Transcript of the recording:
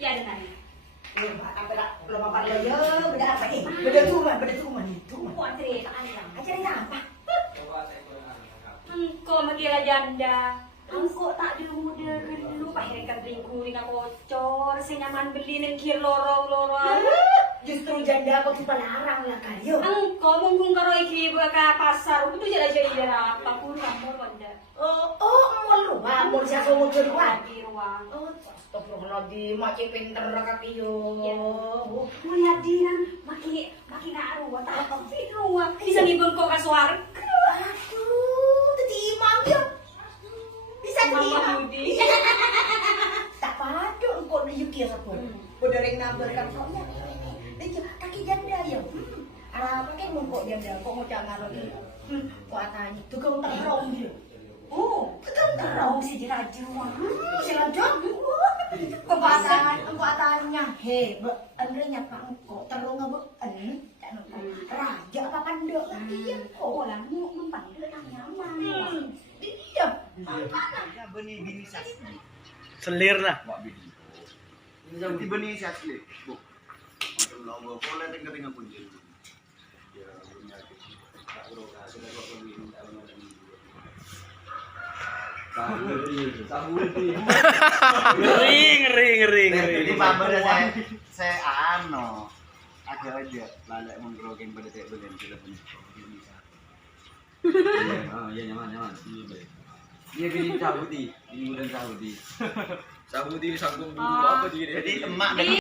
Ya dengan. Ya, apa dah? Belum apa ya? Beda apa nih? Beda cuma nih. Buat cerita aja. Acaranya apa? Engkau mengira janda. Engkau tak dulu dulu akhirnya beliku dengan bocor. Senyaman beli nengkir lorong-lorong. Justru janda aku tipe larang lah kayo. Engkau mungkin karo iki buka pasar itu jadi apa kurang wanda. Mau luar, mau siapa mau keluar? Di ruang. Astagfirullahaladzim, makin pinter kakiyo. Lihat dia makin ngaruh tapi ruang bisa ngibengkok ke suara. Aduh, tadi imam ya. Bisa Mama terima. Tak padu engkau di yuki satu. Udah ring nabarkan soalnya. Kaki janda ya. Pakai mengkok janda, kok mau jangan lagi. Kuatanya, tukang terong dia. Tukang terong si jeraju. Si lojok. Kuatannya, andrenya pak engkau terong ngeben. Raja apa pandok? Iya, kok lah mau mempanggil nyaman. Iya. Ya benih bini asli. Selir lah. Nanti benih asli. Bu. Untuk logo boleh tinggal kunci. Ya punya tak bro, sudah kok ini dalam ada ini. Ngeri. Jadi mama saya agak aja lalai menggerogeng pada saya belen telepon ini. Iya nyaman. Dia gini Saudi, ini bulan Saudi. Saudi sanggung dulu apa jadi Jadi emak dan